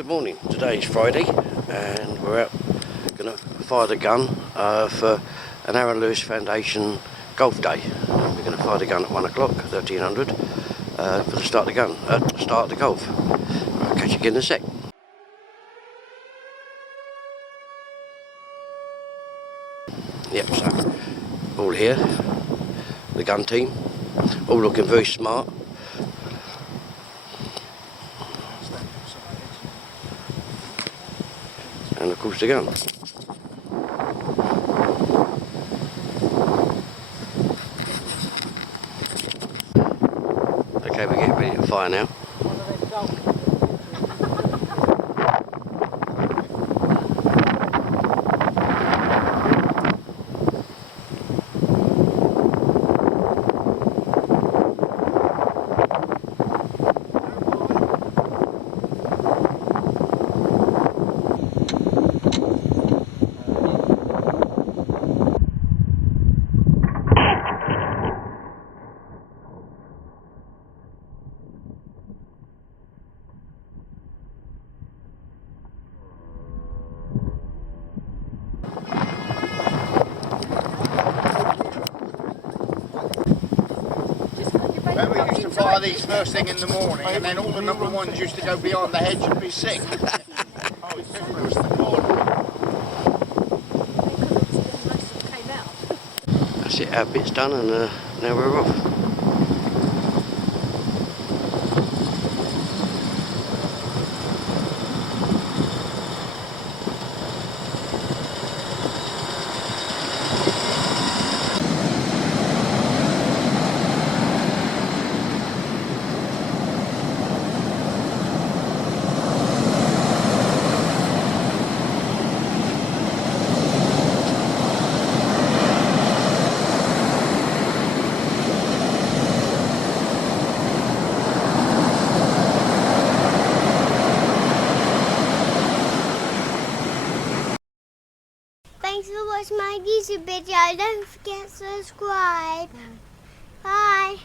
Good morning. Today is Friday and we're out going to fire the gun for an Aaron Lewis Foundation golf day. We're going to fire the gun at 1 o'clock, 1300, for the start of the golf. I'll catch you again in a sec. Yep, so all here, the gun team, all looking very smart. And of course the gun. Okay, we're getting ready to fire now. We used to fire these first thing in the morning, and then all the number ones used to go behind the hedge and be sick. Oh, it definitely was the corner. That's it, our bit's done, and now we're off. Thanks for watching my YouTube video. Don't forget to subscribe. Bye.